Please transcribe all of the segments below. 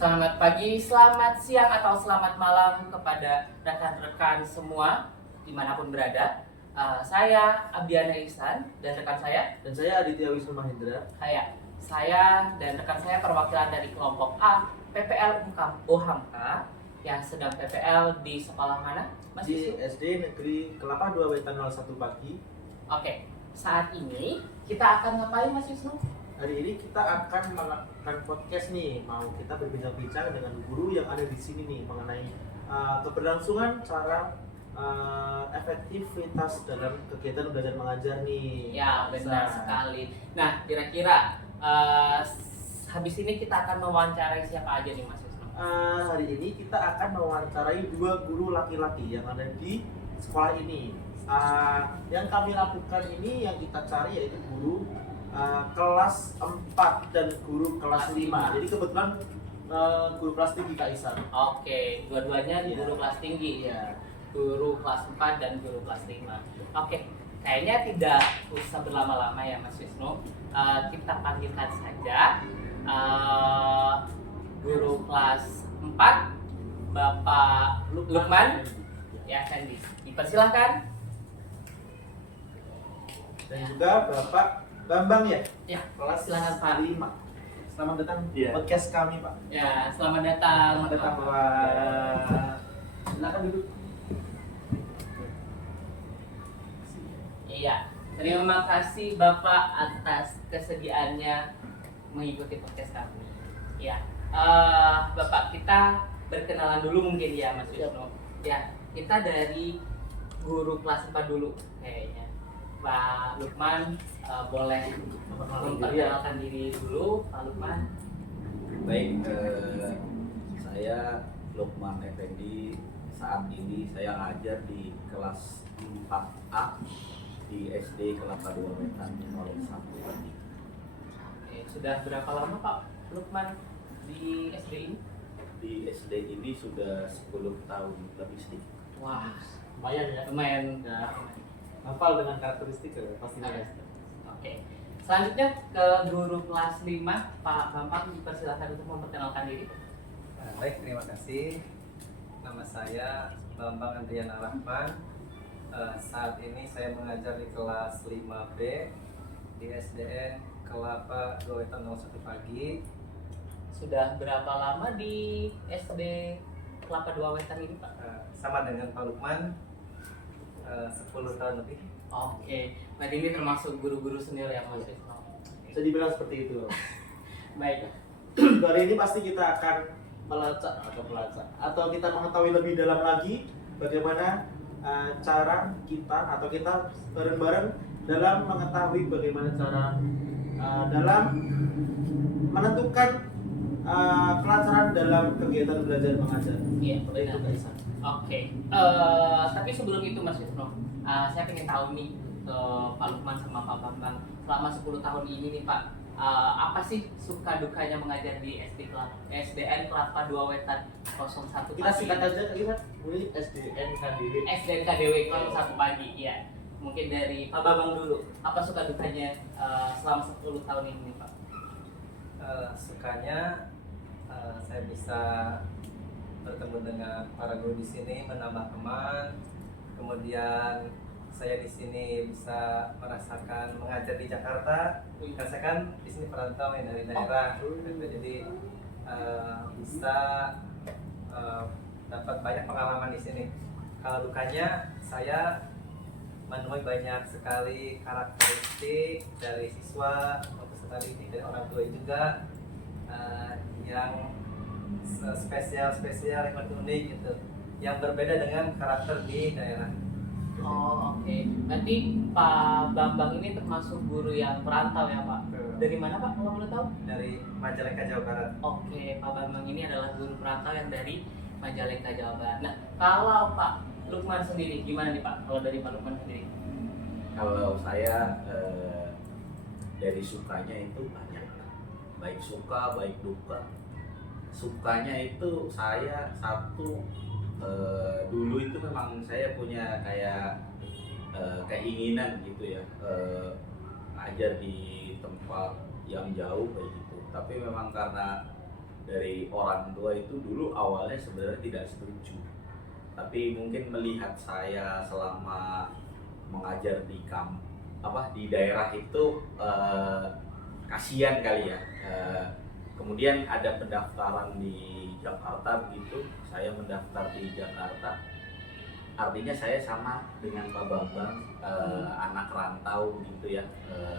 Selamat pagi, selamat siang, atau selamat malam kepada rekan-rekan semua dimanapun berada. Saya Abdiana Ihsan dan rekan saya. Dan saya Aditya Wisnu Mahendra. Saya dan rekan saya perwakilan dari kelompok A PPL Uhamka yang sedang PPL di sekolah mana, Mas Di Wisnu? SD Negeri Kelapa 2 Wetan 01 Pagi. Oke, saat ini kita akan ngapain, Mas Wisnu? Hari ini kita akan melakukan podcast nih. Mau kita berbincang-bincang dengan guru yang ada di sini nih mengenai keberlangsungan cara efektivitas dalam kegiatan belajar mengajar nih. Ya, benar sekali. Nah, kira-kira habis ini kita akan mewawancarai siapa aja nih, Mas Wisnu? Hari ini kita akan mewawancarai 2 guru laki-laki yang ada di sekolah ini. Yang kami lakukan ini, yang kita cari yaitu guru kelas 4 dan guru kelas 5. Jadi kebetulan guru kelas tinggi Kak Isan. Oke, dua-duanya di Iya. guru kelas tinggi. Iya. Guru kelas 4 dan guru kelas 5. Oke, kayaknya tidak usah berlama-lama ya, Mas Wisnu. Kita panggilkan saja guru kelas 4 Bapak Lukman ya, Sandy. Dipersilahkan. Dan juga Bapak Bambang ya, Ya, kelas silakan, Pak. 5. Selamat datang di Iya. podcast kami, Pak. Ya, selamat datang. Selamat datang, Bapak. Silakan duduk. Iya, terima kasih Bapak atas kesediaannya mengikuti podcast kami. Ya, Bapak, kita berkenalan dulu mungkin ya, Mas Wisnu. Ya, kita dari guru kelas 4 dulu kayaknya. Pak Lukman, boleh memperkenalkan diri dulu, Pak Lukman. Baik, saya Lukman Effendi. Saat ini saya ngajar di kelas 4A di SD Kelapa 2 Wetan 01 Pagi. Sudah berapa lama Pak Lukman di SD ini? Di SD ini sudah 10 tahun lebih sedikit. Wah, Lumayan ya. lumayan. Ya. Hafal dengan karakteristik ya, pastinya ya. Oke. Selanjutnya ke guru kelas 5, Pak Bambang, dipersilakan untuk memperkenalkan diri. Baik, terima kasih. Nama saya Bambang Andriana Rahman. Saat ini saya mengajar di kelas 5B di SDN Kelapa 2 Wetan 01 Pagi. Sudah berapa lama di SD Kelapa 2 Wetan ini, Pak? Sama dengan Pak Lukman, 10 tahun lebih. Oke. Nah, ini termasuk guru-guru senior yang Mas Wisnu. Bisa dibilang seperti itu. Baik. Hari ini pasti kita akan melacak atau kita mengetahui lebih dalam lagi bagaimana cara kita atau kita bareng-bareng dalam mengetahui bagaimana cara dalam menentukan kelancaran dalam kegiatan belajar mengajar. Iya, Seperti itu, benar. Kak Isan. Oke. Tapi sebelum itu Mas Wisnu, saya ingin tahu nih ke Pak Lukman sama Pak Bambang, selama 10 tahun ini nih Pak, apa sih suka dukanya mengajar di SDN Kelapa 2 Wetan 01 Kita Pagi? singkat aja Kak Isan. Ini SDN KDW. SDN KDW 01 Pagi, ya. Mungkin dari Pak Bambang dulu, apa suka dukanya selama 10 tahun ini Pak? Sukanya saya bisa bertemu dengan para guru di sini, menambah teman. Kemudian saya di sini bisa merasakan mengajar di Jakarta. Karena saya kan di sini perantau ya, dari daerah. Jadi bisa dapat banyak pengalaman di sini. Kalau dukanya, saya menemui banyak sekali karakteristik dari siswa maupun sekali dari orang tua juga yang spesial yang unik gitu, yang berbeda dengan karakter di daerah. Oh, oke. Berarti Pak Bambang ini termasuk guru yang perantau ya Pak? Dari mana Pak kalau boleh tahu? Dari Majalengka, Jawa Barat. Oke, Pak Bambang ini adalah guru perantau yang dari Majalengka, Jawa Barat. Nah, kalau Pak Lukman sendiri, gimana nih Pak? Kalau dari Pak Lukman sendiri? Kalau saya dari sukanya itu banyak, baik suka baik duka. Sukanya itu saya satu, dulu itu memang saya punya kayak keinginan gitu ya, ajar di tempat yang jauh kayak gitu. Tapi memang karena dari orang tua itu dulu awalnya sebenarnya tidak setuju, tapi mungkin melihat saya selama mengajar di daerah itu kasihan kali ya. Kemudian ada pendaftaran di Jakarta begitu, saya mendaftar di Jakarta. Artinya saya sama dengan Pak Bambang, anak rantau gitu ya.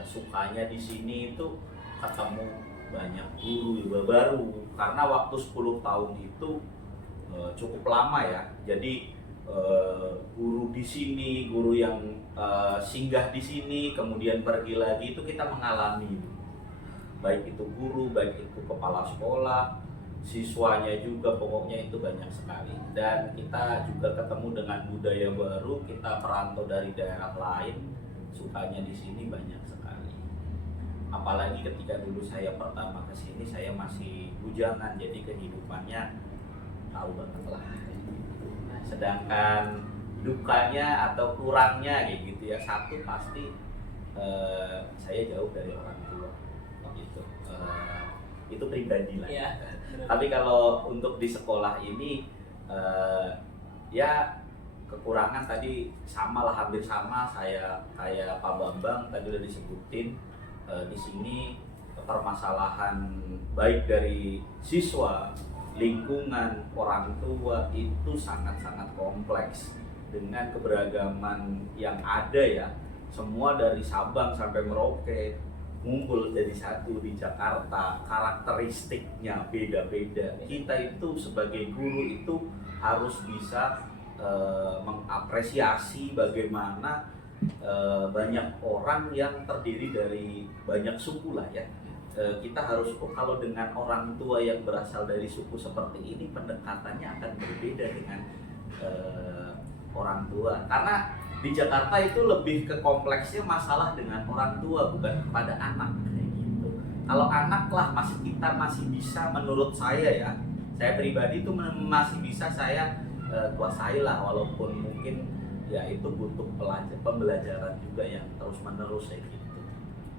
Sukanya di sini itu ketemu banyak guru juga baru, karena waktu 10 tahun itu cukup lama ya. Jadi guru di sini, guru yang singgah di sini kemudian pergi lagi, itu kita mengalami, baik itu guru, baik itu kepala sekolah, siswanya juga, pokoknya itu banyak sekali. Dan kita juga ketemu dengan budaya baru, kita perantau dari daerah lain, sukanya di sini banyak sekali. Apalagi ketika dulu saya pertama ke sini, saya masih bujangan, jadi kehidupannya tahu banget lah. Sedangkan dukanya atau kurangnya kayak gitu ya, satu pasti saya jauh dari orang tua gitu. Itu pribadi lah. Iya. Tapi kalau untuk di sekolah ini ya kekurangan tadi sama lah, hampir sama saya kayak Pak Bambang tadi udah disebutin. Di sini permasalahan baik dari siswa, lingkungan, orang tua itu sangat-sangat kompleks dengan keberagaman yang ada ya. Semua dari Sabang sampai Merauke ngumpul jadi satu di Jakarta, karakteristiknya beda-beda. Kita itu sebagai guru itu harus bisa mengapresiasi bagaimana banyak orang yang terdiri dari banyak suku lah ya. Kita harus, kalau dengan orang tua yang berasal dari suku seperti ini, pendekatannya akan berbeda dengan orang tua, karena di Jakarta itu lebih ke kompleksnya masalah dengan orang tua, bukan kepada anak kayak gitu. Kalau anak lah kita masih bisa, menurut saya ya, saya pribadi itu masih bisa saya kuasai lah, walaupun mungkin ya itu butuh pembelajaran juga yang terus menerus kayak gitu.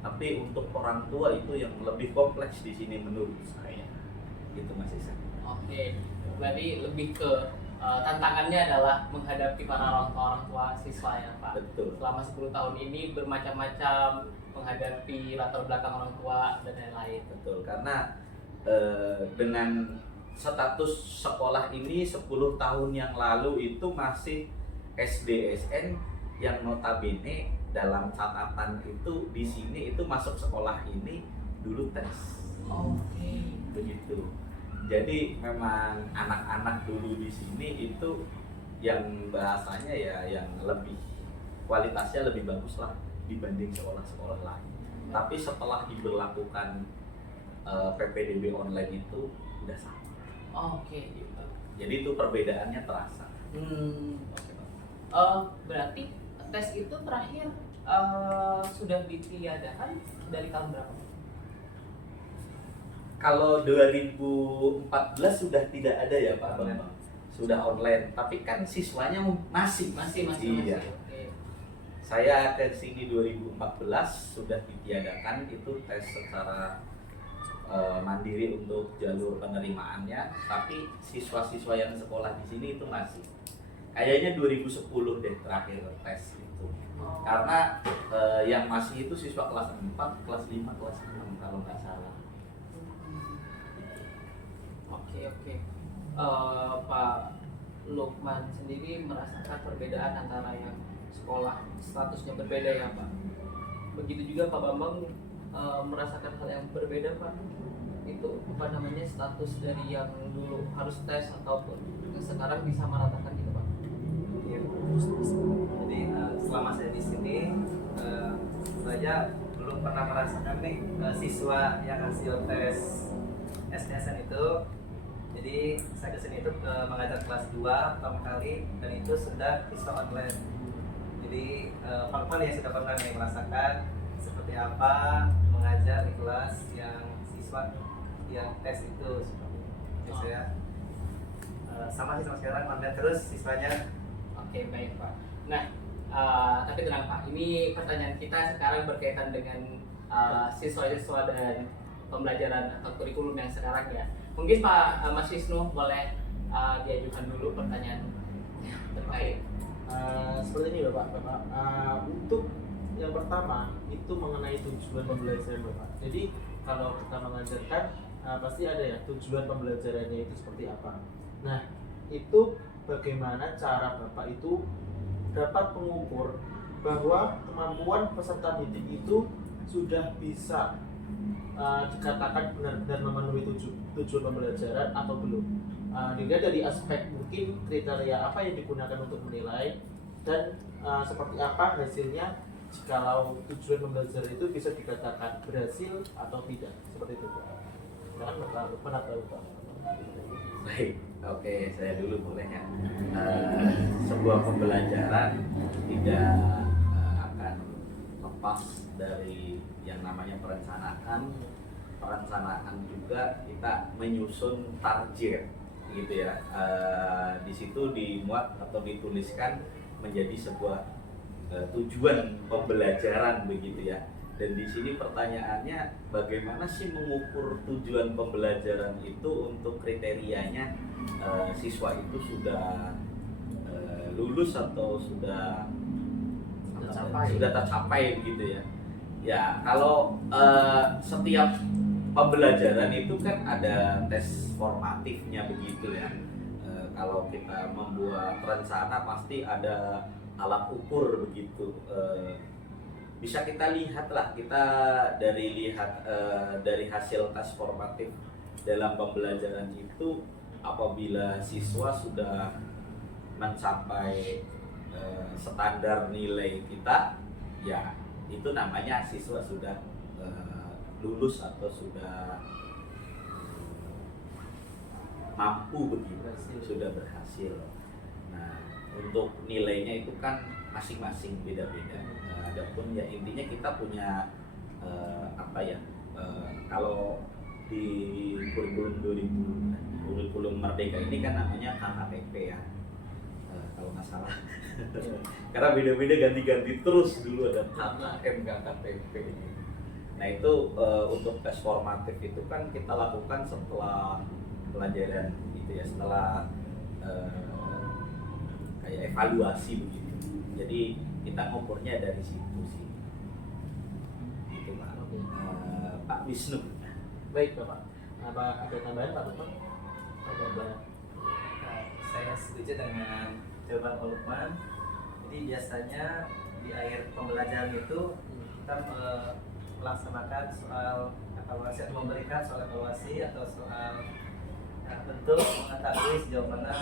Tapi untuk orang tua itu yang lebih kompleks di sini menurut saya, gitu Mas Isan. Oke, berarti lebih ke tantangannya adalah menghadapi para orang tua siswa ya Pak. Betul. Selama 10 tahun ini bermacam-macam, menghadapi latar belakang orang tua dan lain-lain. Betul, karena dengan status sekolah ini 10 tahun yang lalu itu masih SDSN yang notabene dalam catatan itu di sini itu masuk sekolah ini dulu tes. Oke. Begitu. Jadi memang anak-anak dulu di sini itu yang bahasanya ya yang lebih kualitasnya lebih bagus lah dibanding sekolah-sekolah lain. Tapi setelah diberlakukan PPDB online itu udah sama. Oke. Gitu. Jadi itu perbedaannya terasa. Oke. Berarti tes itu terakhir sudah ditiadakan dari tahun berapa? Kalau 2014 sudah tidak ada ya Pak Bambang, sudah online. Tapi kan siswanya masih. Iya. Oke. Saya ke sini 2014 sudah ditiadakan itu tes secara mandiri untuk jalur penerimaannya. Tapi siswa-siswa yang sekolah di sini itu masih. Kayaknya 2010 deh terakhir tes itu. Karena yang masih itu siswa kelas 4, kelas 5, kelas 6 kalau nggak salah. Oke. Pak Lukman sendiri merasakan perbedaan antara yang sekolah statusnya berbeda ya Pak. Begitu juga Pak Bambang merasakan hal yang berbeda Pak. Itu status dari yang dulu harus tes ataupun sekarang disamaratakan gitu Pak. Iya. Jadi selama saya di sini saya belum pernah merasakan nih siswa yang hasil tes SDSN itu. Jadi saya kesini itu mengajar kelas 2 pertama kali, dan itu sudah siswa online. Jadi Pak Lukman ya sudah pernah nih merasakan seperti apa mengajar di kelas yang siswa yang tes itu seperti itu. Jadi saya sama sekarang online terus siswanya. Oke, baik Pak. Nah, tapi tenang Pak, ini pertanyaan kita sekarang berkaitan dengan siswa-siswa dan pembelajaran atau kurikulum yang sekarang ya. Mungkin Pak Mas Wisnu boleh diajukan dulu pertanyaan terkait. Seperti ini Bapak. Untuk yang pertama itu mengenai tujuan pembelajaran Bapak. Jadi kalau kita mengajarkan pasti ada ya tujuan pembelajarannya itu seperti apa. Nah itu bagaimana cara Bapak itu dapat mengukur bahwa kemampuan peserta didik itu sudah bisa dikatakan benar-benar memenuhi tujuan pembelajaran atau belum. Dilihat dari aspek mungkin kriteria apa yang digunakan untuk menilai dan seperti apa hasilnya jikalau tujuan pembelajaran itu bisa dikatakan berhasil atau tidak, seperti itu Pak. Silakan Bapak Lukman atau Bapak. Baik, oke, saya dulu boleh ya. Sebuah pembelajaran tidak akan lepas dari yang namanya perencanaan. Perencanaan juga kita menyusun target, gitu ya. Di situ dimuat atau dituliskan menjadi sebuah tujuan pembelajaran, begitu ya. Dan di sini pertanyaannya, bagaimana sih mengukur tujuan pembelajaran itu untuk kriterianya siswa itu sudah lulus atau sudah tercapai begitu ya. Ya kalau setiap pembelajaran itu kan ada tes formatifnya begitu ya. Kalau kita membuat rencana pasti ada alat ukur begitu. Bisa kita lihatlah, kita dari hasil tes formatif dalam pembelajaran itu, apabila siswa sudah mencapai standar nilai kita, ya itu namanya siswa sudah lulus atau sudah mampu begitu, sudah berhasil. Nah, untuk nilainya itu kan masing-masing beda-beda. Adapun ya intinya kita punya kalau di kurikulum Merdeka ini kan namanya KKTP ya, kalau nggak salah. Karena beda-beda ganti-ganti terus, dulu ada KKM, KKTP. Nah itu untuk tes formatif itu kan kita lakukan setelah pelajaran gitu ya, setelah kayak evaluasi begitu. Jadi kita ngukurnya dari situ sih. Itu Pak. Pak Wisnu. Baik Bapak. Apa ada tambahan Pak Lukman? Saya setuju dengan jawaban Pak Lukman. Jadi biasanya di akhir pembelajaran itu kita melaksanakan soal evaluasi atau memberikan soal evaluasi atau soal bentuk mengetahui sejauh mana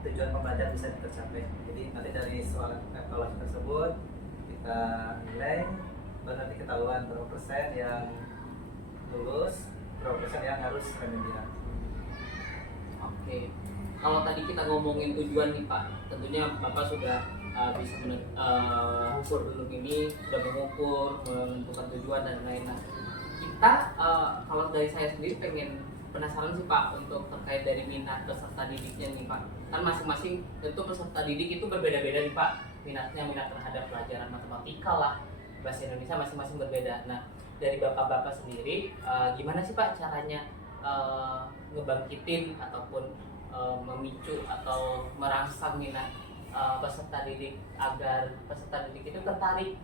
tujuan pembelajaran bisa tercapai. Jadi nanti dari soal evaluasi tersebut kita nilai, baru nanti ketahuan berapa persen yang lulus, berapa persen yang harus remedial. Oke, kalau tadi kita ngomongin tujuan nih Pak, tentunya Bapak sudah bisa mengukur dulu ini, sudah mengukur, menentukan tujuan dan lain-lain. Kita kalau dari saya sendiri penasaran sih Pak untuk terkait dari minat peserta didiknya nih Pak. Kan masing-masing tentu peserta didik itu berbeda-beda nih Pak. Minat terhadap pelajaran matematika lah, bahasa Indonesia masing-masing berbeda. Nah, dari Bapak-bapak sendiri gimana sih Pak caranya ngebangkitin ataupun memicu atau merangsang minat peserta didik agar peserta didik itu tertarik,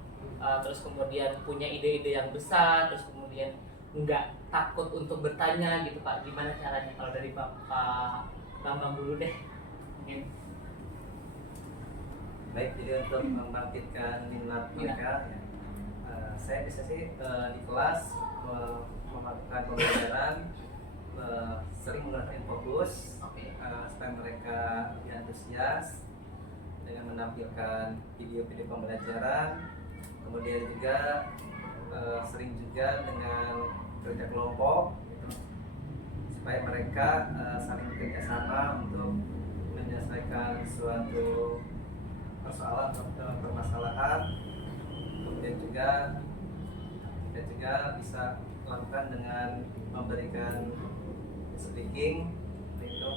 terus kemudian punya ide-ide yang besar, terus kemudian nggak takut untuk bertanya gitu Pak. Gimana caranya kalau dari Bapak Bambang dulu deh mungkin. Baik, jadi untuk membangkitkan minat mereka ya, saya bisa sih di kelas melakukan pembelajaran sering menggunakan fokus supaya mereka lebih antusias dengan menampilkan video-video pembelajaran. Kemudian juga sering juga dengan kerja kelompok gitu, supaya mereka saling bekerja sama untuk menyelesaikan suatu persoalan atau permasalahan. Kemudian juga kita juga bisa lakukan dengan memberikan speaking gitu.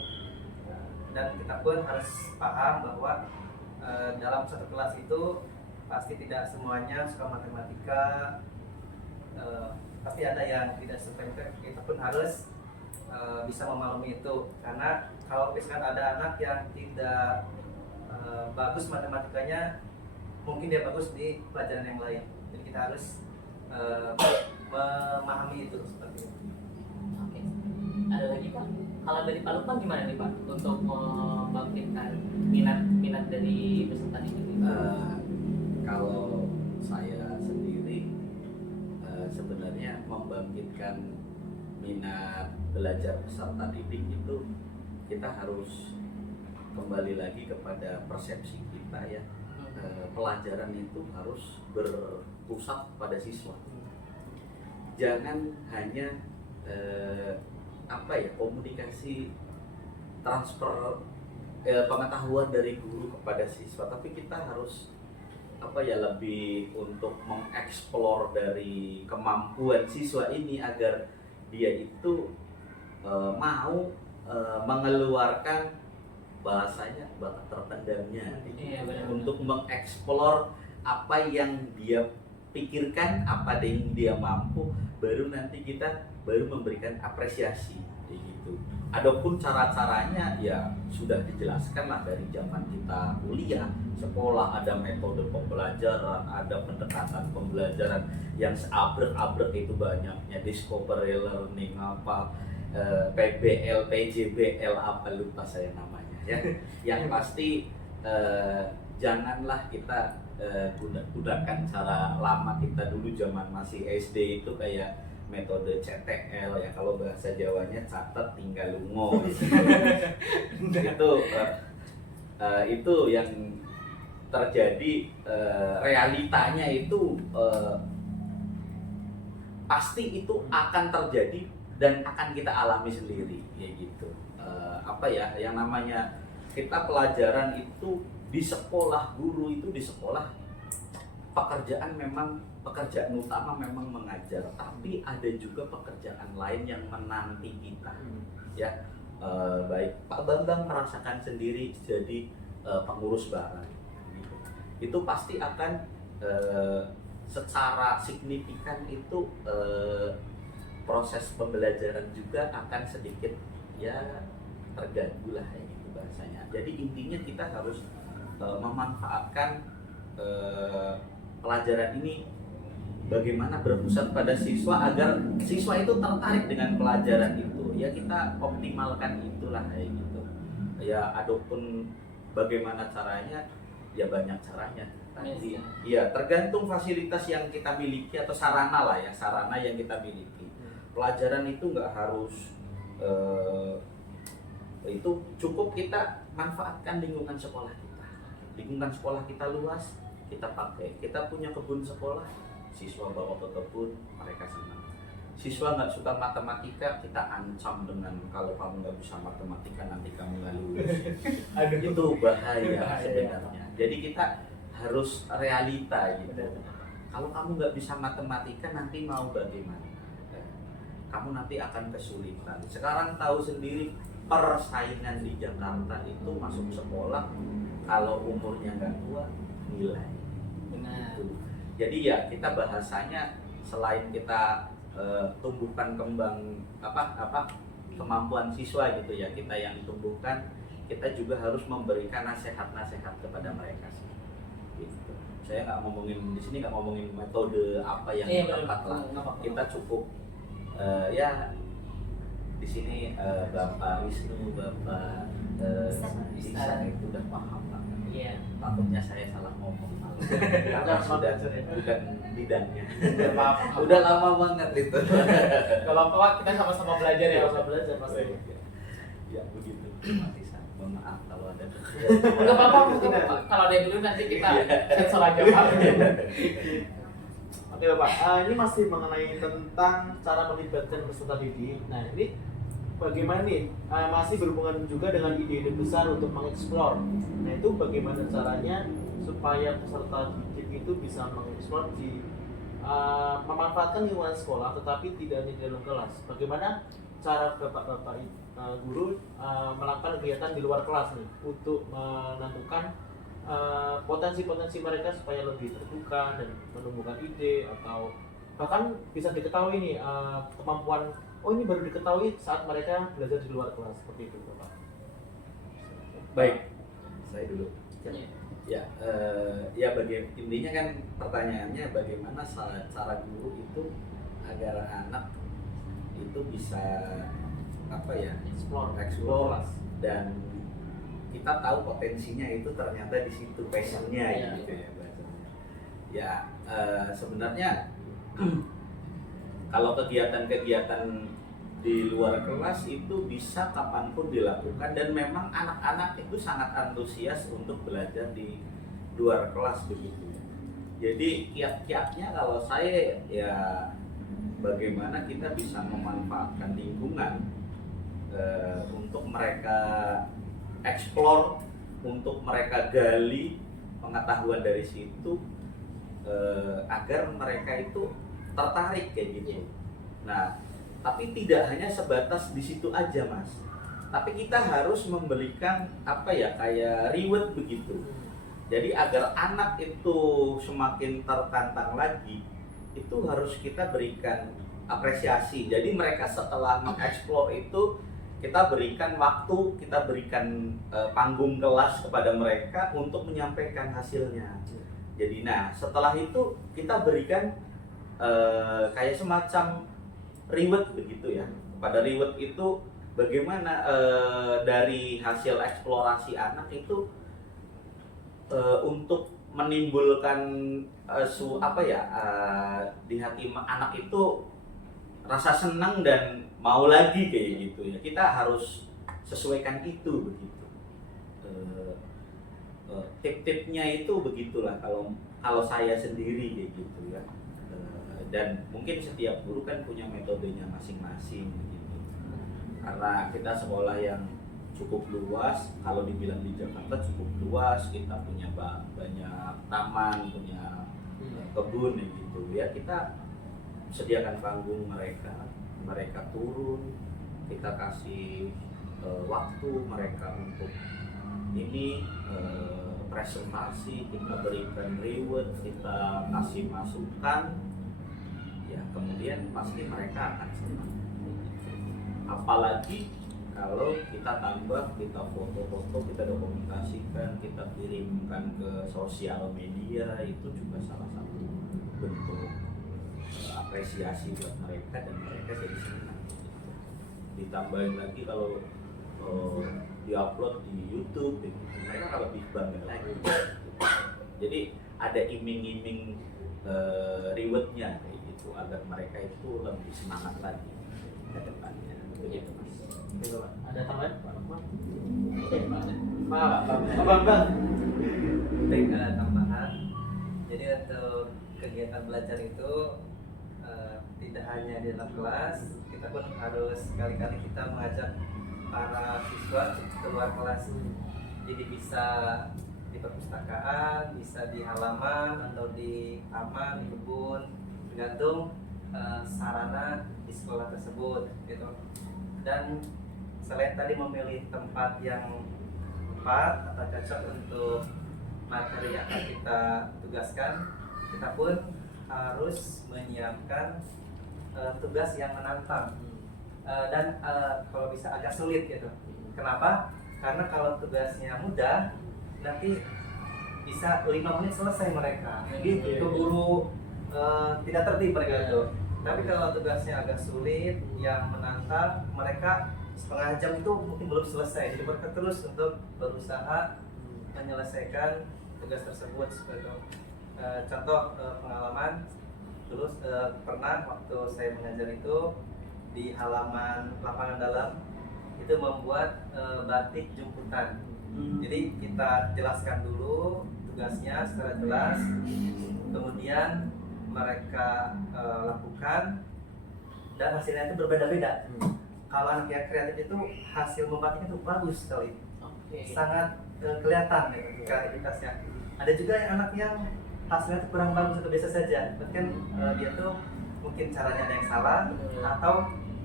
Dan kita pun harus paham bahwa dalam satu kelas itu pasti tidak semuanya suka matematika, pasti ada yang tidak suka. Kita pun harus bisa memahami itu. Karena kalau misalkan ada anak yang tidak bagus matematikanya, mungkin dia bagus di pelajaran yang lain. Jadi kita harus memahami itu seperti itu. Oke. Ada lagi Pak? Kalau dari Pak Lukman gimana nih Pak untuk membangkitkan minat dari peserta didik ini? Kalau saya sendiri sebenarnya membangkitkan minat belajar peserta didik itu kita harus kembali lagi kepada persepsi kita ya. Pelajaran itu harus berpusat pada siswa. Jangan hanya komunikasi transfer pengetahuan dari guru kepada siswa, tapi kita harus lebih untuk mengeksplor dari kemampuan siswa ini agar dia itu mau mengeluarkan bahasanya bakat terpendamnya Iya, benar-benar. untuk mengeksplor apa yang dia pikirkan, apa yang dia mampu, baru nanti kita memberikan apresiasi kayak gitu. Adapun cara-caranya ya sudah dijelaskan lah dari zaman kita kuliah sekolah, ada metode pembelajaran, ada pendekatan pembelajaran yang seabrek-abrek itu banyaknya, discovery learning PBL, PJBL lupa saya namanya ya. Yang pasti janganlah kita gunakan cara lama kita dulu zaman masih SD itu kayak metode CTL ya, kalau bahasa Jawanya catat tinggal lungo itu yang terjadi. Realitanya itu pasti itu akan terjadi dan akan kita alami sendiri ya gitu. Yang namanya kita pelajaran itu di sekolah, guru itu di sekolah pekerjaan utama memang mengajar, tapi ada juga pekerjaan lain yang menanti kita ya. Baik Pak Bambang merasakan sendiri jadi pengurus barang gitu. Itu pasti akan secara signifikan itu proses pembelajaran juga akan sedikit ya terganggu lah ya gitu bahasanya. Jadi intinya kita harus memanfaatkan pelajaran ini bagaimana berpusat pada siswa agar siswa itu tertarik dengan pelajaran itu ya, kita optimalkan itulah kayak gitu ya. Adapun bagaimana caranya ya banyak caranya tadi ya, tergantung fasilitas yang kita miliki atau sarana yang kita miliki. Pelajaran itu nggak harus itu cukup kita manfaatkan lingkungan sekolah kita luas, kita pakai. Kita punya kebun sekolah, siswa bawa ke kebun, mereka senang. Siswa nggak suka matematika, kita ancam dengan kalau kamu nggak bisa matematika nanti kamu nggak lulus. Itu bahaya sebenarnya. Jadi kita harus realita gitu. Kalau kamu nggak bisa matematika nanti mau bagaimana? Kamu nanti akan kesulitan. Sekarang tahu sendiri persaingan di Jakarta itu masuk sekolah, kalau umurnya nggak tua nilai. Benar. Jadi ya kita bahasanya selain kita tumbuhkan kembang kemampuan siswa gitu ya, kita yang tumbuhkan, kita juga harus memberikan nasihat-nasihat kepada mereka sih. Gitu. Saya nggak ngomongin di sini, nggak ngomongin metode apa yang tepat lah. Kita cukup ya di sini Bapak Wisnu, Bapak Ihsan itu udah paham lah. Iya. Takutnya saya salah ngomong karena sudah bukan bidangnya. Udah Udah lama banget itu. Kalau apa kita sama-sama belajar ya. Sama belajar pasti. Ya begitu. Masih mohon maaf kalau ada. Enggak apa-apa. Kalau ada yang dulu nanti kita sensor aja Pak. Oke Bapak, ini masih mengenai tentang cara melibatkan peserta didik. Nah ini bagaimana nih, masih berhubungan juga dengan ide-ide besar untuk mengeksplor. Nah itu bagaimana caranya supaya peserta didik itu bisa mengeksplor memanfaatkan lingkungan sekolah tetapi tidak hanya di dalam kelas. Bagaimana cara bapak-bapak guru melakukan kegiatan di luar kelas nih untuk menentukan potensi-potensi mereka supaya lebih terbuka dan menumbuhkan ide, atau bahkan bisa diketahui nih kemampuan oh ini baru diketahui saat mereka belajar di luar kelas seperti itu Bapak. Baik, saya dulu. Iya. Ya, intinya kan pertanyaannya bagaimana cara guru itu agar anak itu bisa apa ya, explore dan kita tahu potensinya itu ternyata di situ, passionnya Iya. gitu ya bahasanya. Ya, sebenarnya kalau kegiatan-kegiatan di luar kelas itu bisa kapanpun dilakukan dan memang anak-anak itu sangat antusias untuk belajar di luar kelas begitu. Jadi kiat-kiatnya kalau saya ya bagaimana kita bisa memanfaatkan lingkungan untuk mereka explore, untuk mereka gali pengetahuan dari situ agar mereka itu tertarik kayak gitu. Nah, tapi tidak hanya sebatas di situ aja Mas, tapi kita harus memberikan apa ya, kayak reward begitu. Jadi agar anak itu semakin tertantang lagi, itu harus kita berikan apresiasi. Jadi mereka setelah mengeksplor itu kita berikan waktu, kita berikan panggung kelas kepada mereka untuk menyampaikan hasilnya. Jadi nah setelah itu kita berikan kayak semacam reward begitu ya. Pada reward itu bagaimana dari hasil eksplorasi anak itu untuk menimbulkan di hati anak itu rasa senang dan mau lagi kayak gitu ya. Kita harus sesuaikan itu begitu. Tip-tipnya itu begitulah kalau saya sendiri kayak gitu ya. Dan mungkin setiap guru kan punya metodenya masing-masing gitu. Karena kita sekolah yang cukup luas, kalau dibilang di Jakarta cukup luas, kita punya banyak taman, punya kebun gitu ya. Kita sediakan panggung mereka turun, kita kasih waktu mereka untuk ini presentasi, kita berikan reward, kita kasih masukan. Ya, kemudian pasti mereka akan senang. Apalagi kalau kita tambah, kita foto-foto, kita dokumentasikan, kita kirimkan ke sosial media, itu juga salah satu bentuk apresiasi buat mereka dan mereka jadi senang. Ditambahin lagi kalau diupload di YouTube, mereka kalau lebih bangga lagi. Jadi ada iming-iming rewardnya kayak gitu agar mereka itu lebih semangat lagi ke depannya. Begitu Mas. Ada tambahan Pak Lukman? Bang. Baik, ada tambahan. Jadi untuk kegiatan belajar itu tidak hanya di dalam kelas, kita pun harus sekali-kali kita mengajak para siswa keluar kelas. Jadi bisa di perpustakaan, bisa di halaman atau di taman, di kebun, tergantung sarana di sekolah tersebut gitu. Dan selain tadi memilih tempat yang tepat atau cocok untuk materi yang akan kita tugaskan, kita pun harus menyiapkan tugas yang menantang dan kalau bisa agak sulit gitu. Kenapa? Karena kalau tugasnya mudah, nanti bisa 5 menit selesai mereka. Gitu, keburu tidak tertib mereka itu. Tapi kalau tugasnya agak sulit, yang menantang, mereka setengah jam itu mungkin belum selesai. Jadi mereka terus untuk berusaha menyelesaikan tugas tersebut. Contoh pengalaman dulu pernah waktu saya mengajar itu di halaman lapangan dalam itu membuat batik jemputan. Jadi kita jelaskan dulu tugasnya secara jelas, kemudian mereka lakukan dan hasilnya itu berbeda-beda. Kalau anak yang kreatif itu hasil membatiknya itu bagus sekali, sangat kelihatan gitu, kreativitasnya. Ada juga yang anak yang hasilnya itu kurang bagus atau biasa saja, berarti kan dia tuh mungkin caranya ada yang salah atau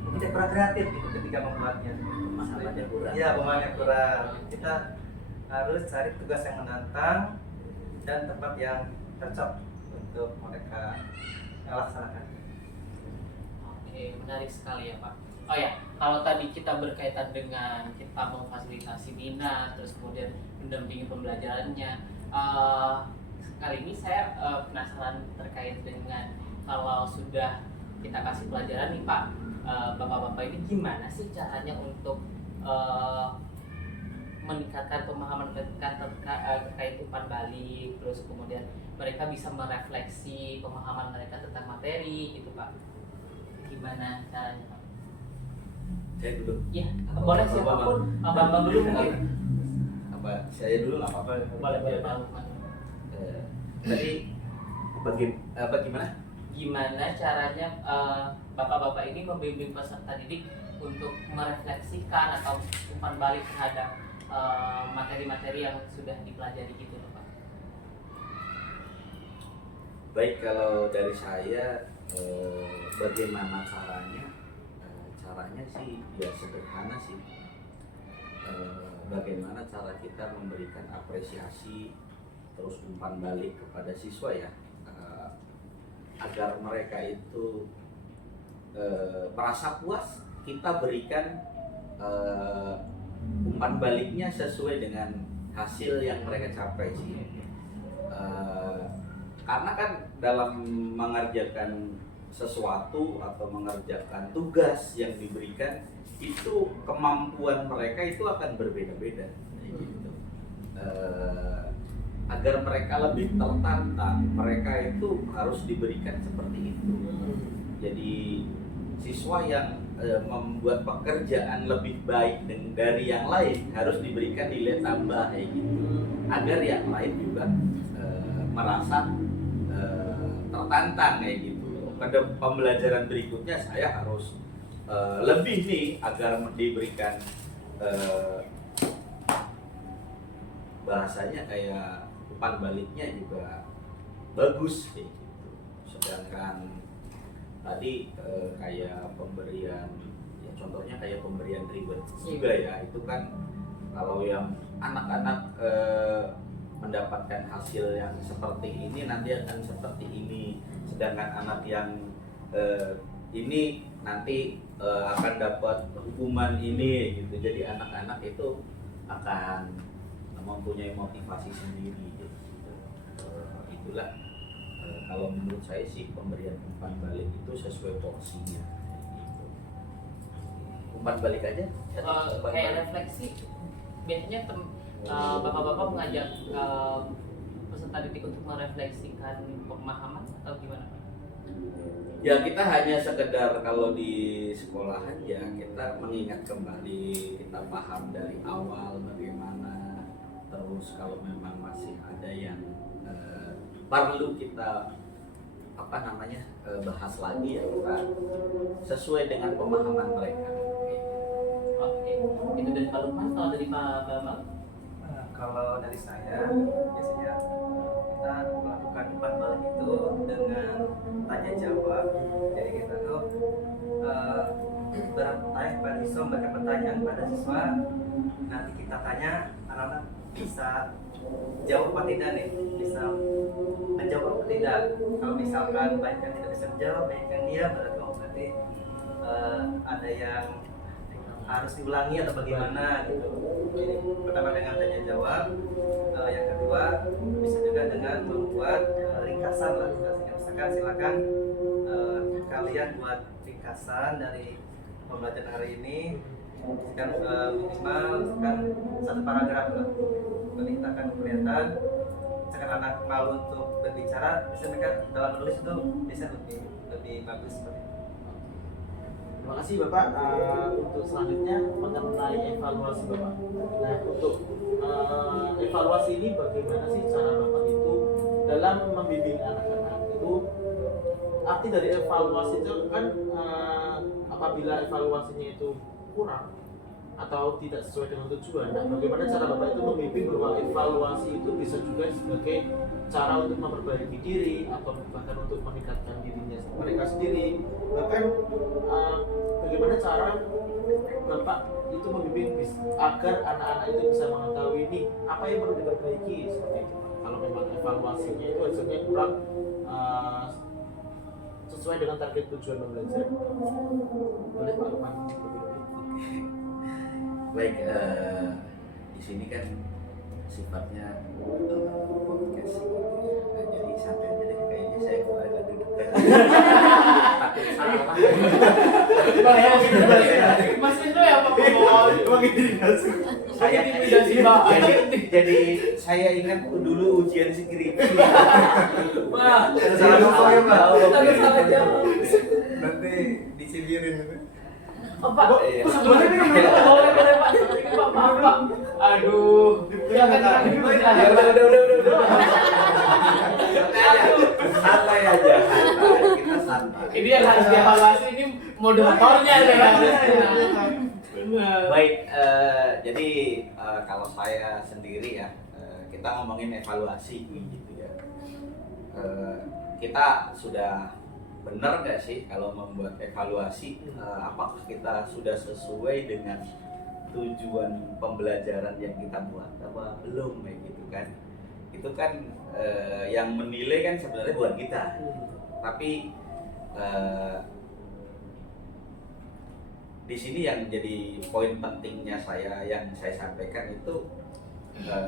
mungkin dia kurang kreatif gitu ketika membuatnya. Pemahamannya kurang. Iya, pemahamannya kurang. Kita harus cari tugas yang menantang dan tempat yang cocok untuk mereka laksanakan. Oke. Oke, menarik sekali ya Pak. Oh ya, kalau tadi kita berkaitan dengan kita memfasilitasi minat, terus kemudian mendampingi pembelajarannya, kali ini saya penasaran terkait dengan kalau sudah kita kasih pelajaran nih Pak, bapak-bapak ini gimana sih caranya untuk meningkatkan pemahaman mereka terkait umpan balik, terus kemudian mereka bisa merefleksi pemahaman mereka tentang materi gitu Pak. Gimana caranya Pak? Saya dulu. Iya, boleh siapapun. Bambang dulu mungkin. Apa saya dulu nggak apa-apa. Boleh Pak Lukman. Tadi gimana? Gimana caranya bapak-bapak ini membimbing peserta didik untuk merefleksikan atau umpan balik terhadap materi-materi yang sudah dipelajari gitu loh Pak. Baik, kalau dari saya bagaimana caranya? Caranya sih ya sederhana sih. Bagaimana cara kita memberikan apresiasi terus umpan balik kepada siswa ya, agar mereka itu merasa puas, kita berikan umpan baliknya sesuai dengan hasil yang mereka capai sih. Karena kan dalam mengerjakan sesuatu atau mengerjakan tugas yang diberikan itu kemampuan mereka itu akan berbeda-beda gitu. Agar mereka lebih tertantang, mereka itu harus diberikan seperti itu. Jadi siswa yang membuat pekerjaan lebih baik dari yang lain harus diberikan nilai tambah kayak gitu, agar yang lain juga merasa tertantang kayak gitu. Pada pembelajaran berikutnya saya harus lebih nih agar diberikan bahasanya kayak umpan baliknya juga bagus kayak gitu. Sedangkan tadi kayak pemberian ya contohnya kayak pemberian ribet juga ya, itu kan kalau yang anak-anak mendapatkan hasil yang seperti ini nanti akan seperti ini, sedangkan anak yang ini nanti akan dapat hukuman ini gitu. Jadi anak-anak itu akan mempunyai motivasi sendiri gitu. Itulah kalau menurut saya sih pemberian umpan balik itu sesuai porsinya gitu. Umpan balik aja Kayak refleksi biasanya bapak-bapak mengajak peserta didik untuk merefleksikan pemahaman atau gimana Pak? Ya kita hanya sekedar kalau di sekolahan ya kita mengingat kembali, kita paham dari awal bagaimana, terus kalau memang masih ada yang perlu kita bahas lagi ya kita sesuai dengan pemahaman mereka. Oke, itu dari Pak Lukman. Kalau dari Pak Bambang? Kalau dari saya biasanya kita melakukan umpan balik itu dengan tanya jawab. Jadi kita tuh bertanya kepada siswa, memberikan pertanyaan kepada siswa, nanti kita tanya anak-anak bisa jawab apa tidak nih, bisa menjawab apa tidak. Kalau misalkan banyak yang tidak bisa menjawab, banyak yang diam, berarti ada yang harus diulangi atau bagaimana gitu. Jadi pertama dengan tanya jawab, yang kedua bisa juga dengan membuat ringkasan lah. Misalkan silakan kalian buat ringkasan dari pembelajaran hari ini, misalkan minimal misalkan satu paragraf lah. Nanti kita akan kelihatan, misalkan anak malu untuk berbicara, bisa mereka dalam menulis itu bisa lebih bagus seperti itu. Terima kasih Bapak. Untuk selanjutnya mengenai evaluasi Bapak. Nah untuk evaluasi ini bagaimana sih cara Bapak itu dalam membimbing anak-anak itu? Arti dari evaluasi itu kan apabila evaluasinya itu kurang atau tidak sesuai dengan tujuan. Nah, bagaimana cara Bapak itu membimbing bahwa evaluasi itu bisa juga sebagai cara untuk memperbaiki diri atau bahkan untuk meningkatkan dirinya mereka sendiri. Bahkan bagaimana cara Bapak itu membimbing agar anak-anak itu bisa mengetahui ini apa yang perlu diperbaiki seperti itu. Kalau memang evaluasinya itu hasilnya kurang sesuai dengan target tujuan pembelajaran. Boleh Pak Lukman? Baik, di sini kan sifatnya podcast gitu ya. Nah, jadi santai aja deh, kayaknya saya kok agak deg-degan. Takut salah. Mas itu ya Pak Boy. Emang ini dikasih. Saya Intimidasi banget. jadi saya ingat dulu ujian skripsi. Wah, Salah ngomong ya, Pak. Takut salah jawab. Nanti dicibirin itu. Oh, Pak, Iya. sebenarnya ini boleh Pak. Ini Pak, maaf Pak. Aduh, jangan Ya udah. Santai aja. Kita santai. Ini yang harus dievaluasi ini moderatornya nih harusnya. Benar. Baik, jadi kalau saya sendiri ya, kita ngomongin evaluasi gitu ya. Kita sudah benar nggak sih kalau membuat evaluasi? Apakah kita sudah sesuai dengan tujuan pembelajaran yang kita buat apa belum kayak gitu kan? Itu kan yang menilai kan sebenarnya buat kita, tapi di sini yang jadi poin pentingnya yang saya sampaikan itu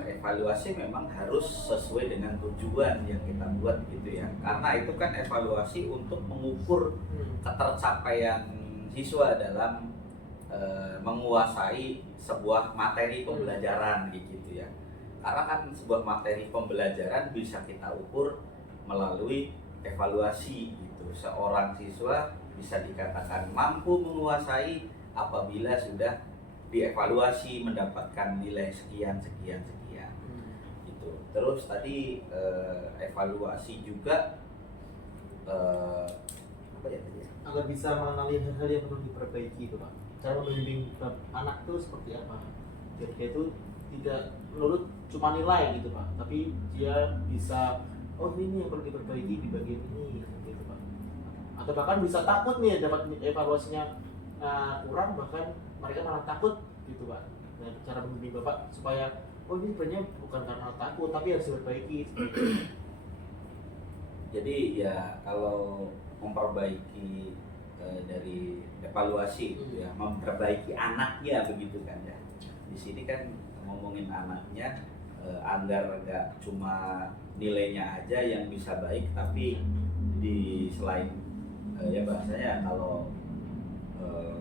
evaluasi memang harus sesuai dengan tujuan yang kita buat gitu ya, karena itu kan evaluasi untuk mengukur ketercapaian siswa dalam menguasai sebuah materi pembelajaran gitu ya, karena kan sebuah materi pembelajaran bisa kita ukur melalui evaluasi gitu. Seorang siswa bisa dikatakan mampu menguasai apabila sudah dievaluasi mendapatkan nilai sekian gitu. Terus tadi evaluasi juga apa ya tadi? Agar bisa mengenali hal-hal yang perlu diperbaiki itu Pak. Cara membimbing anak itu seperti apa? Jadi dia itu tidak menurut cuma nilai gitu Pak, tapi dia bisa ini yang perlu diperbaiki di bagian ini gitu Pak. Atau bahkan bisa takut nih dapat evaluasinya kurang, bahkan mereka malah takut gitu Pak. Nah, cara membimbing Bapak supaya ini sebenarnya bukan karena takut tapi harus diperbaiki. Jadi ya kalau memperbaiki dari evaluasi gitu ya, memperbaiki anaknya begitu kan ya. Di sini kan ngomongin anaknya agar nggak cuma nilainya aja yang bisa baik, tapi di selain ya bahasanya kalau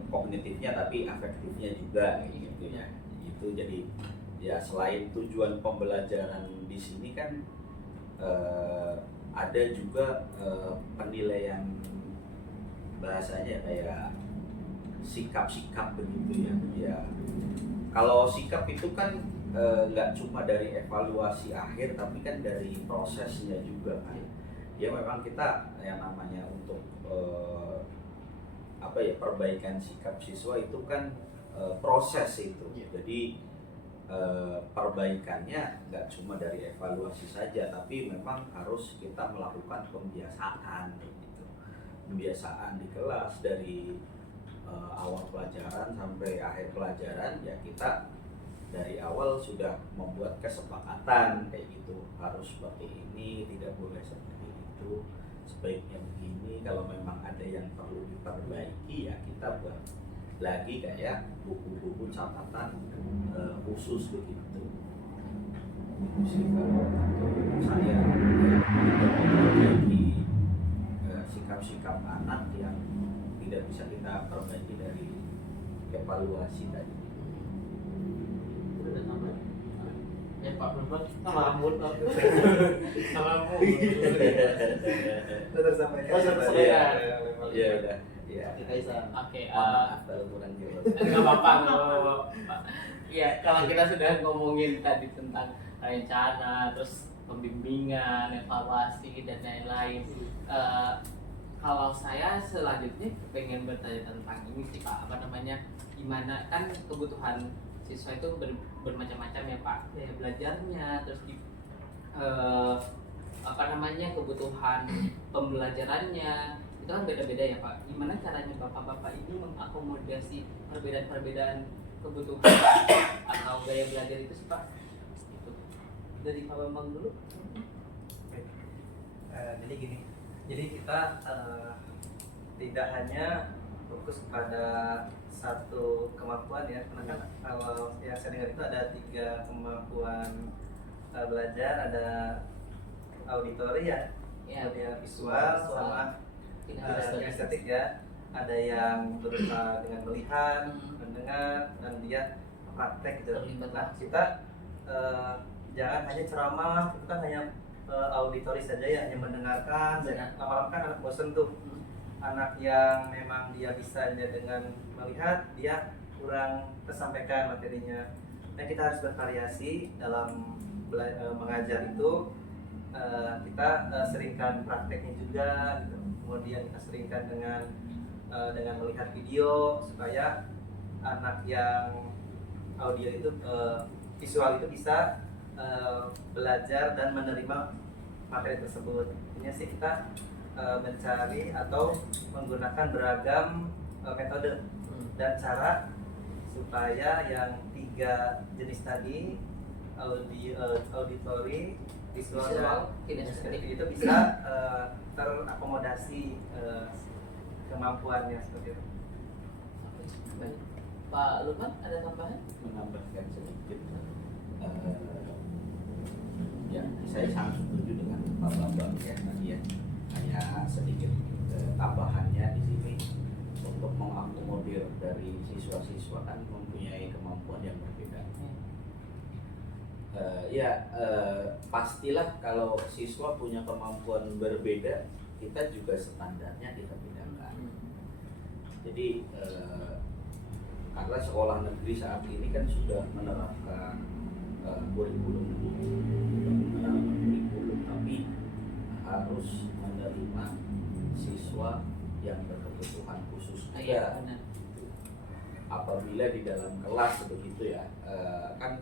kognitifnya tapi afektifnya juga gitu ya. Itu jadi ya selain tujuan pembelajaran di sini kan ada juga penilaian bahasanya kayak sikap-sikap begitu ya. Ya kalau sikap itu kan nggak cuma dari evaluasi akhir, tapi kan dari prosesnya juga kan. Ya memang kita yang namanya untuk perbaikan sikap siswa itu kan proses itu. Jadi perbaikannya nggak cuma dari evaluasi saja, tapi memang harus kita melakukan pembiasaan gitu. Pembiasaan di kelas dari awal pelajaran sampai akhir pelajaran, ya kita dari awal sudah membuat kesepakatan kayak gitu, harus seperti ini, tidak boleh seperti itu, sebaiknya begini. Kalau memang ada yang perlu diperbaiki ya kita buat lagi kayak buku-buku catatan khusus begitu. Itu sih kalau saya memperbaiki sikap-sikap anak yang tidak bisa kita perbaiki dari evaluasi tadi. Pak Bambang, ngelamun. Salamu. Sudah tersampaikan. Oh, sudah tersampaikan. Ya udah, ya. Kita bisa. Oke, Maaf kalau kurang jawab. nggak apa-apa, nggak apa-apa. Ya, kalau kita sudah ngomongin tadi tentang rencana, terus pembimbingan, evaluasi dan lain-lain. Kalau saya selanjutnya pengen bertanya tentang ini sih Pak, gimana kan kebutuhan siswa itu bermacam-macam ya Pak, ya belajarnya, terus kebutuhan pembelajarannya itu kan beda-beda ya Pak. Gimana caranya bapak-bapak ini mengakomodasi perbedaan-perbedaan kebutuhan atau gaya belajar itu sih Pak? Itu dari Pak Bambang dulu. Jadi gini, Jadi kita tidak hanya fokus pada satu kemampuan ya, karena kan kalau yang saya dengar itu ada 3 kemampuan belajar, ada auditori ya, Ya, kemudian visual sama estetik ya. Ada yang berupa dengan melihat, mendengar, dan dia praktek gitu. Terlibat Nah, langsung. kita jangan hanya ceramah, itu kan hanya auditori saja ya, hanya mendengarkan. Benar. Lama-lama kan anak bosen tuh. Anak yang memang dia bisa aja dengan melihat, dia kurang tersampaikan materinya. Nah, kita harus bervariasi dalam mengajar itu. Kita seringkan prakteknya juga gitu. Kemudian kita seringkan dengan melihat video supaya anak yang audio itu visual itu bisa belajar dan menerima materi tersebut. Intinya sih kita mencari atau menggunakan beragam metode dan cara supaya yang 3 jenis tadi, auditori, visual dan kinestetik itu bisa terakomodasi kemampuannya seperti itu. Baik. Pak Lukman ada tambahan? Menambahkan sedikit, ya saya sangat setuju dengan Pak Bambang ya tadi ya. Hanya sedikit tambahannya di sini untuk mengakomodir dari siswa-siswa kan mempunyai kemampuan yang berbeda. Pastilah kalau siswa punya kemampuan berbeda, kita juga standarnya kita bedakan. Jadi karena sekolah negeri saat ini kan sudah menerapkan kurikulum, tapi harus menerima siswa yang berkebutuhan khusus juga. Iya, benar. Apabila di dalam kelas begitu ya, kan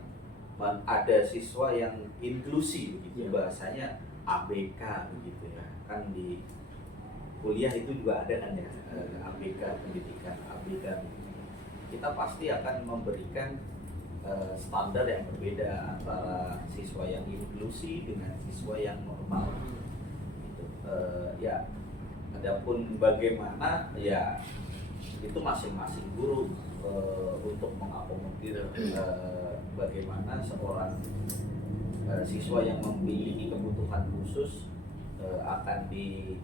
ada siswa yang inklusi begitu, bahasanya ABK begitu ya, kan di kuliah itu juga ada kan ya, ABK pendidikan ABK. Kita pasti akan memberikan standar yang berbeda antara siswa yang inklusi dengan siswa yang normal. Gitu. Ya, adapun bagaimana ya itu masing-masing guru untuk mengakomodir bagaimana seorang siswa yang memiliki kebutuhan khusus akan di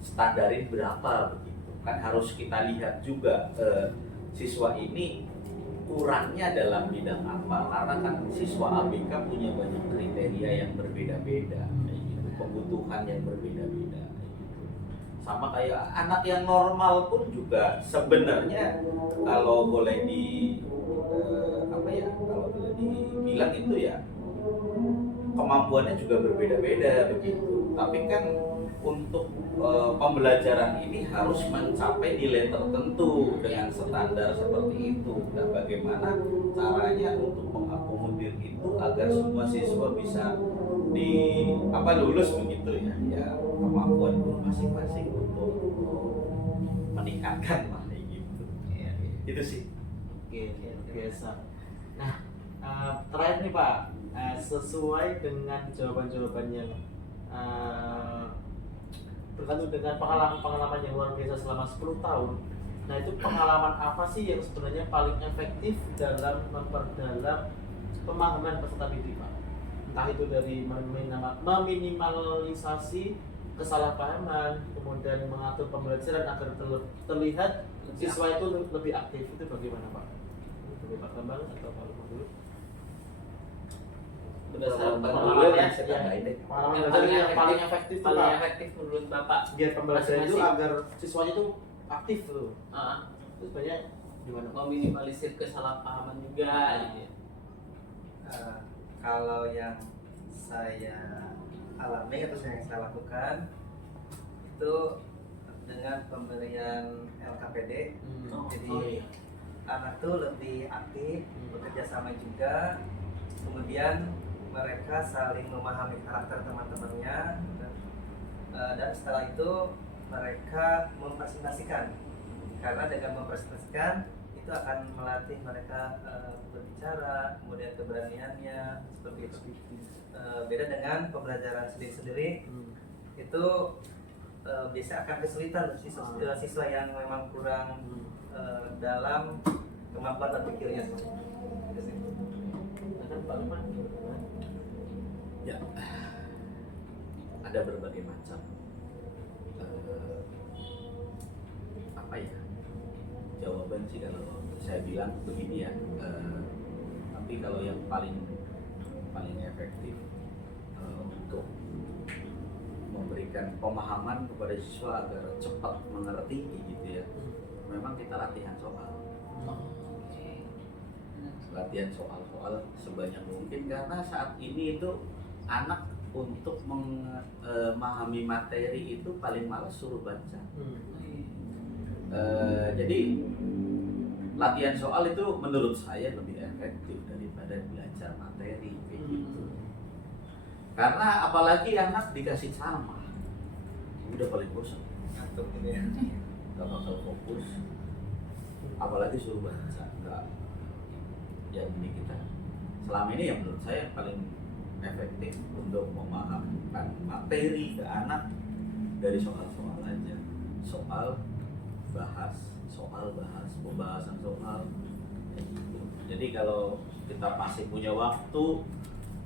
standarin berapa begitu. Kan harus kita lihat juga siswa ini kurangnya dalam bidang apa, karena kan siswa ABK punya banyak kriteria yang berbeda-beda, gitu. Kebutuhan yang berbeda-beda. Sama kayak anak yang normal pun juga sebenarnya kalau boleh kalau boleh dibilang itu ya kemampuannya juga berbeda-beda begitu. Tapi kan untuk pembelajaran ini harus mencapai nilai tertentu dengan standar seperti itu. Dan bagaimana caranya untuk mengakomodir itu agar semua siswa bisa lulus begitu ya. Ya kemampuan pun masing-masing untuk meningkatkan lah kayak gitu. Iya. Itu sih. Oke, biasa. Nah, terakhir nih Pak, sesuai dengan jawaban-jawaban yang bergantung dengan pengalaman-pengalaman yang luar biasa selama 10 tahun. Nah, itu pengalaman apa sih yang sebenarnya paling efektif dalam memperdalam pemahaman peserta didik, Pak? Entah itu dari meminimalisasi kesalahpahaman, kemudian mengatur pembelajaran agar terlihat siswa itu lebih aktif. Itu bagaimana, Pak? Itu Pak Bambang atau Pak Lukman dulu? Berdasarkan Pengalaman pengalaman yang saya tambahin deh. Pengalaman yang belajar yang paling efektif tuh, paling Pak. efektif menurut Bapak. Biar pembelajaran itu Masing-masing. agar siswanya itu aktif tuh. Ah, Itu sebenarnya gimana, Pak? meminimalisir kesalahpahaman juga gitu ya. Kalau yang saya alami atau yang saya lakukan itu dengan pemberian LKPD. Jadi iya. anak tuh lebih aktif, bekerja sama juga, kemudian mereka saling memahami karakter teman-temannya, dan setelah itu mereka mempresentasikan, karena dengan mempresentasikan itu akan melatih mereka berbicara, kemudian keberaniannya seperti itu. Beda dengan pembelajaran sendiri-sendiri, itu biasanya akan kesulitan siswa yang memang kurang dalam kemampuan berpikirnya. Itu sih. Kan Pak Lukman, Ya, ada berbagai macam apa ya jawaban sih kalau saya bilang begini ya. Tapi kalau yang paling efektif untuk memberikan pemahaman kepada siswa agar cepat mengerti gitu ya, memang kita latihan soal. Latihan soal-soal sebanyak mungkin, karena saat ini itu anak untuk memahami materi itu paling malas suruh baca. Jadi latihan soal itu menurut saya lebih efektif daripada belajar materi kayak gitu. Karena apalagi anak dikasih sama, udah paling bosan, Ngantuk ini ya. gak bakal fokus, apalagi suruh baca. Enggak. Ya ini kita selama ini yang menurut saya paling efektif untuk memahamkan materi ke anak dari soal-soal aja. Soal bahas, pembahasan soal. Jadi kalau kita masih punya waktu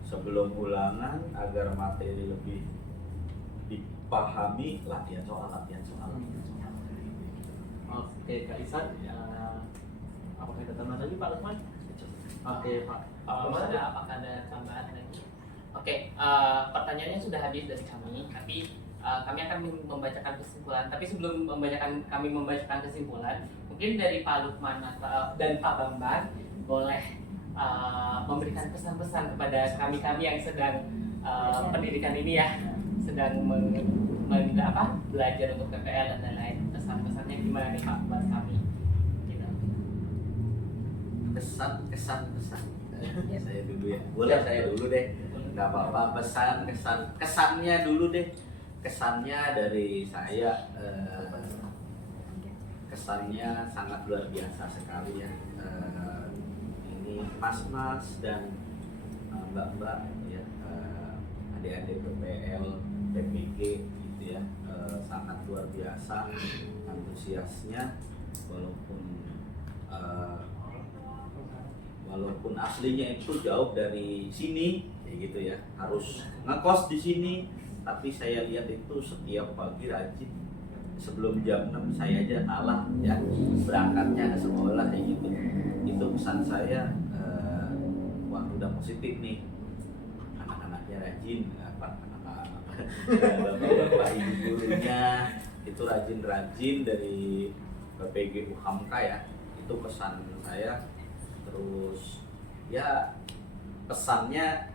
sebelum ulangan agar materi lebih dipahami, latihan soal. Oke, Kak Isan, apakah ada tambahan lagi Pak Lukman? Oke, Pak. Apakah ada tambahan lagi? Oke, pertanyaannya sudah habis dari kami, tapi kami akan membacakan kesimpulan. Tapi sebelum kami membacakan kesimpulan, mungkin dari Pak Lukman dan Pak Bambang boleh memberikan pesan-pesan kepada kami yang sedang pendidikan ini ya, sedang belajar untuk PPL dan lain-lain. Pesan-pesannya gimana nih Pak buat kami? Gitu. Kesan. Saya dulu ya. Boleh saya dulu deh. Nggak apa-apa. Kesannya dulu deh. Kesannya dari saya, kesannya sangat luar biasa sekali ya. Ini mas-mas dan mbak-mbak ya, adik-adik PPL, PPG gitu ya, sangat luar biasa antusiasnya, walaupun aslinya itu jauh dari sini kayak gitu ya, harus ngekos di sini, tapi saya lihat itu setiap pagi rajin. Sebelum jam 6 saya aja kalah ya berangkatnya ke sekolah kayak gitu. Itu pesan saya, wah udah positif nih, anak-anaknya rajin, bapak-bapak ibu gurunya itu rajin dari PPG UHAMKA ya. Itu pesan saya. Terus ya pesannya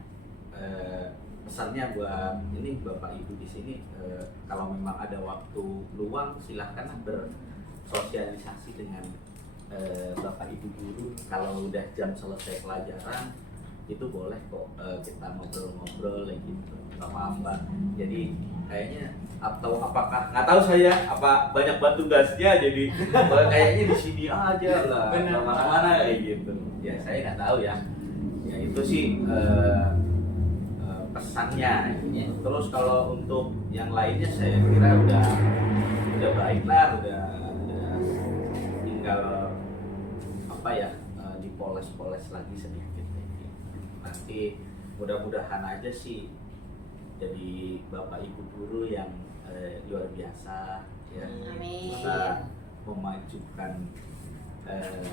buat ini bapak ibu di sini, kalau memang ada waktu luang silahkan bersosialisasi dengan bapak ibu guru. Kalau udah jam selesai pelajaran itu boleh kok kita ngobrol-ngobrol kayak gitu, nggak apa-apa. Jadi kayaknya, atau apakah nggak tahu saya apa banyak bantu tugasnya, jadi kayaknya di sini aja lah, kemana-mana kayak gitu ya, saya nggak tahu ya. Ya itu sih pesannya ya. Terus kalau untuk yang lainnya saya kira udah baik lah, udah tinggal apa ya, dipoles-poles lagi sedikit. Nanti mudah-mudahan aja sih jadi bapak ibu guru yang luar biasa ya. Amin. Bisa memajukan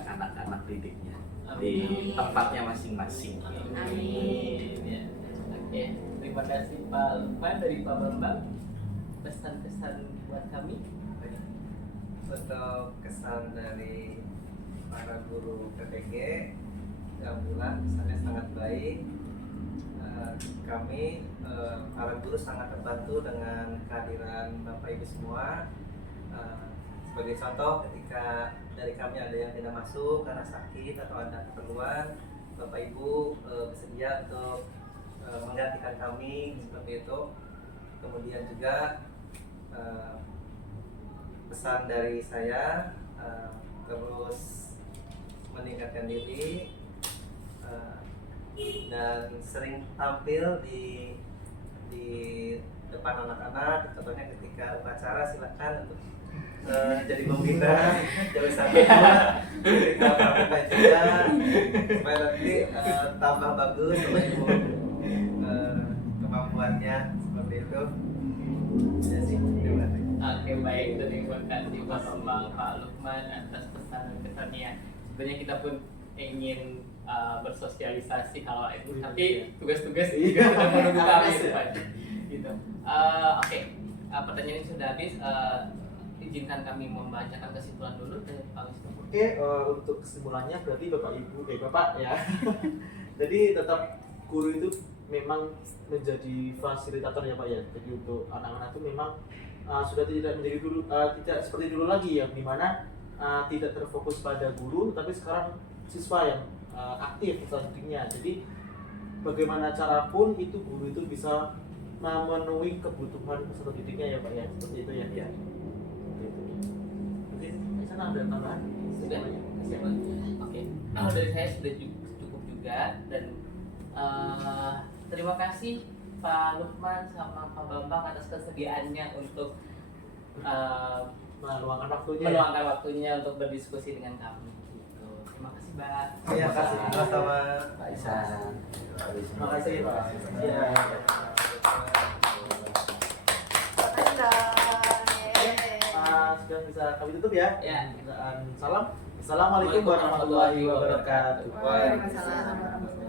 anak-anak didiknya di tempatnya masing-masing. Amin. Ya. Oke, terima kasih Pak Lukman. Dari Pak Bambang, pesan-pesan buat kami. Untuk kesan dari para guru PPG, alhamdulillah kesannya sangat baik. Kami para guru sangat terbantu dengan kehadiran Bapak Ibu semua. Sebagai contoh, ketika dari kami ada yang tidak masuk karena sakit atau ada keperluan, Bapak Ibu bersedia untuk menggantikan kami seperti itu. Kemudian juga pesan dari saya, terus meningkatkan diri dan sering tampil di di depan anak-anak. Contohnya ketika upacara silakan untuk jadi pembina, jadi sahabat, kita pramuka juga supaya nanti tambah bagus ilmu kemampuannya seperti itu. Ya sih, terima kasih. Oke, baik, terima kasih Pak Bambang, Pak Lukman atas pesan dan kesannya. Sebenarnya kita pun ingin bersosialisasi hal itu, tapi tugas-tugas juga sudah menunggu kami Pak. Gitu. Oke, pertanyaan ini sudah habis. Izinkan kami membacakan kesimpulan dulu dari Pak Wisnu. Oke, untuk kesimpulannya berarti Bapak Ibu, Bapak ya. Jadi tetap guru itu memang menjadi fasilitator ya Pak ya. Jadi untuk anak-anak itu memang sudah tidak menjadi dulu tidak seperti dulu lagi ya, dimana tidak terfokus pada guru, tapi sekarang siswa yang aktif selanjutnya. Jadi bagaimana cara pun itu guru itu bisa memenuhi kebutuhan peserta didiknya ya Pak ya, seperti itu ya. Ya. Mungkin sana ada tambahan? Sudah, siapa? Oke, dari saya sudah cukup juga, dan terima kasih Pak Lukman sama Pak Bambang atas kesediaannya untuk meluangkan waktunya. meluangkan waktunya untuk berdiskusi dengan kami. Gitu. Terima kasih Mbak. Terima kasih sama-sama. Pak Isan. Terima kasih Pak. Ya. Sudah bisa kami tutup ya. Ya. Dan salam. Assalamualaikum warahmatullahi wabarakatuh. Waalaikumsalam.